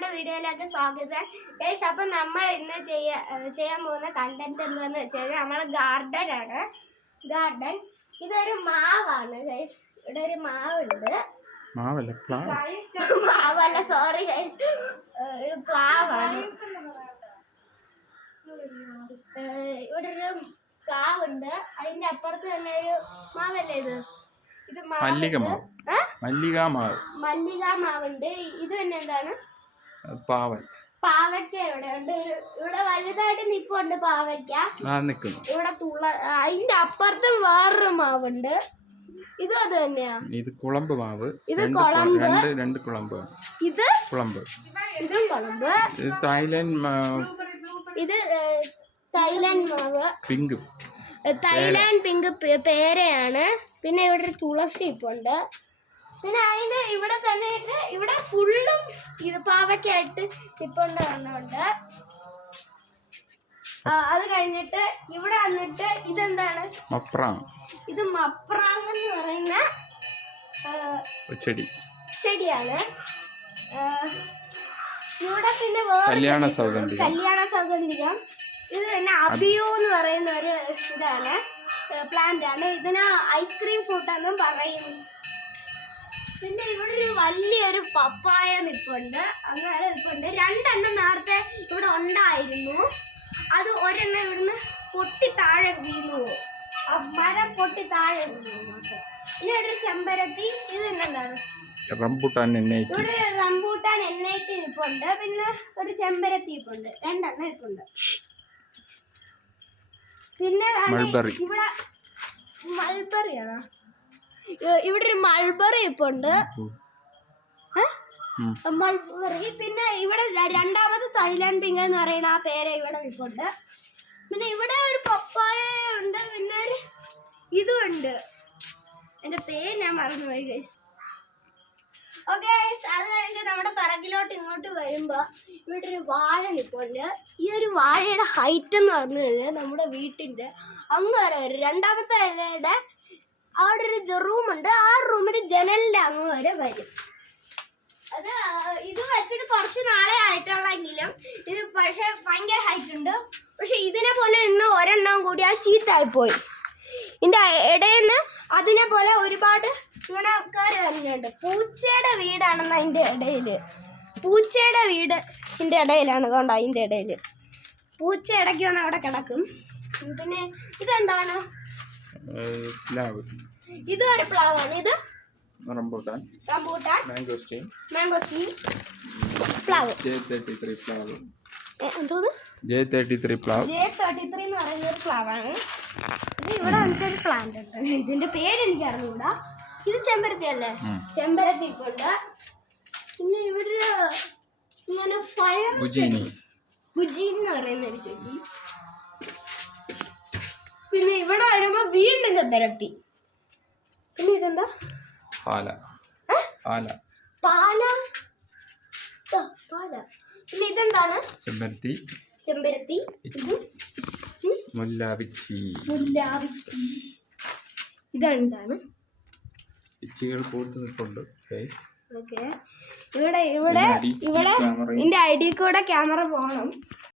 നമ്മുടെ വീഡിയോയിലേക്ക് സ്വാഗതം. ഗൈസ്, അപ്പം നമ്മൾ ഇന്ന് ചെയ്യാൻ പോകുന്ന കണ്ടന്റ് എന്താന്ന് വെച്ചാൽ നമ്മുടെ ഗാർഡൻ ആണ്. ഗാർഡൻ ഇതൊരു മാവാണ് ഗൈസ്. ഇവിടെ ഒരു മാവുണ്ട്. മാവല്ല, സോറി ഗൈസ്, പ്ലാവാണ്. ഇവിടെ ഒരു പ്ലാവുണ്ട്. അതിന്റെ അപ്പുറത്ത് തന്നെ ഒരു മാവല്ലേ ഇത്? ഇത് മല്ലിക മാവുണ്ട്. ഇത് തന്നെ എന്താണ്? പാവയ്ക്ക ഇവിടെ ഉണ്ട്. ഇവിടെ വലുതായിട്ട് നിപ്പുണ്ട് പാവയ്ക്ക. ഇവിടെ അതിന്റെ അപ്പുറത്തും വേറൊരു മാവുണ്ട്. ഇതും അത് തന്നെയാ. ഇത് കുളമ്പ് മാവ്. ഇത് കുളമ്പ്. ഇതും കുളമ്പ്. ഇത് തായ്ലൻഡ് മാവ്. തായ്ലാൻഡ് പിങ്ക് പേരയാണ്. പിന്നെ ഇവിടെ ഒരു തുളസി ഇപ്പുണ്ട്. പിന്നെ അതിന് ഇവിടെ തന്നെ ഇവിടെ ഫുള്ളും ഇത് പാവയ്ക്കായിട്ട് ഇപ്പുണ്ട് പറഞ്ഞുണ്ട്. അത് കഴിഞ്ഞിട്ട് ഇവിടെ വന്നിട്ട് ഇതെന്താണ്? ഇത് മപ്രാങ് എന്ന് പറയുന്ന ചെടിയാണ്. ഇവിടെ പിന്നെ കല്യാണ സൗഗന്ധികം. ഇത് തന്നെ അബിയോ എന്ന് പറയുന്ന ഒരു ഇതാണ്, പ്ലാന്റ് ആണ്. ഇതിന് ഐസ്ക്രീം ഫ്രൂട്ട് എന്നും പറയും. പിന്നെ ഇവിടെ ഒരു വലിയൊരു പപ്പായ നിപ്പുണ്ട്. അങ്ങനെ നിപ്പുണ്ട്. രണ്ടെണ്ണം നേരത്തെ ഇവിടെ ഉണ്ടായിരുന്നു. അത് ഒരെണ്ണം ഇവിടുന്ന് പൊട്ടി താഴെ വീണു. മരം പൊട്ടി താഴെ വീണു. പിന്നെ ഇവിടെ ഒരു ചെമ്പരത്തി. ഇത് എന്താണ്? ഇവിടെ റംബൂട്ടാൻ എണ്ണയിട്ട് നിപ്പുണ്ട്. പിന്നെ ഒരു ചെമ്പരത്തി ഇപ്പുണ്ട്. രണ്ടെണ്ണം ഇപ്പുണ്ട്. പിന്നെ ഇവിടെ മൾബറിയാണോ? ഇവിടെ ഒരു മൾബറി ഇപ്പുണ്ട്. മൾബറി. പിന്നെ ഇവിടെ രണ്ടാമത് തായ്ലാൻഡ് പിങ്ക് എന്ന് പറയുന്ന ആ പേര് ഇവിടെ ഇപ്പുണ്ട്. പിന്നെ ഇവിടെ ഒരു പപ്പായ ഉണ്ട്. പിന്നെ ഒരു ഇതും ഉണ്ട്. എൻ്റെ പേര് ഞാൻ മറന്നുപോയി ഗൈസ്. ഓക്കെ, അത് കഴിഞ്ഞ് നമ്മുടെ പിറകിലോട്ട് ഇങ്ങോട്ട് വരുമ്പോൾ ഇവിടെ ഒരു വാഴ നിൽപ്പുണ്ട്. ഈ ഒരു വാഴയുടെ ഹൈറ്റ് എന്ന് പറഞ്ഞു കഴിഞ്ഞാൽ നമ്മുടെ വീട്ടിൻ്റെ അങ്ങ് വരെ വരും. രണ്ടാമത്തെ ഇലയുടെ അവിടെ ഒരു റൂമുണ്ട്. ആ റൂമിന് ജനലിൻ്റെ അങ്ങ് വരെ വരും. അത് ഇത് വെച്ചിട്ട് കുറച്ച് നാളെ ആയിട്ടുള്ളെങ്കിലും ഇത് പക്ഷേ ഭയങ്കര ഹൈറ്റ് ഉണ്ട്. പക്ഷെ ഇതിനെ പോലെ ഇന്ന് ഒരെണ്ണം കൂടി ആ ചീത്തായിപ്പോയി. ഇതിൻ്റെ ഇടയിൽ നിന്ന് അതിനെ പോലെ ഒരുപാട് ഇങ്ങനെ കയറി വരുന്നുണ്ട്. പൂച്ചയുടെ വീടാണെന്ന് അതിൻ്റെ ഇടയിൽ. പൂച്ചയുടെ വീടിൻ്റെ ഇടയിലാണ്. അതുകൊണ്ട് അതിൻ്റെ ഇടയിൽ പൂച്ച ഇടയ്ക്ക് വന്ന് അവിടെ കിടക്കും. പിന്നെ ഇതെന്താണ്? ഇത് ഒരു പ്ലാവാണ്. ഇത് റംബൂട്ടാൻ, മാംഗോസ്റ്റീൻ പ്ലാവ്. എന്തോന്ന്? J33 എന്ന് പറയുന്ന ഒരു പ്ലാവാണ്. ഇത് ഇവിടെ വന്നിട്ടൊരു പ്ലാന്റ് ഉണ്ട്. ഇതിന്റെ പേര് എനിക്ക് അറിഞ്ഞൂടാ. ഇത് ചെമ്പരത്തി അല്ലേ? ചെമ്പരത്തി ഇപ്പുണ്ട്. പിന്നെ ഇവിടെ ഇങ്ങനെ ഫയർ ബുജി എന്ന് പറയുന്ന ഒരു ചെടി. പിന്നെ ഇവിടെ വരുമ്പോ വീണ്ടും ചെമ്പരത്തി. പിന്നെ ഇതെന്താ? പാല. പിന്നെ ഇതെന്താണ്? ചെമ്പരത്തി. ഇതെന്താണ്? ഓക്കെ, ഇവിടെ ഇതിന്റെ ഐഡിയ കൂടെ ക്യാമറ പോകണം.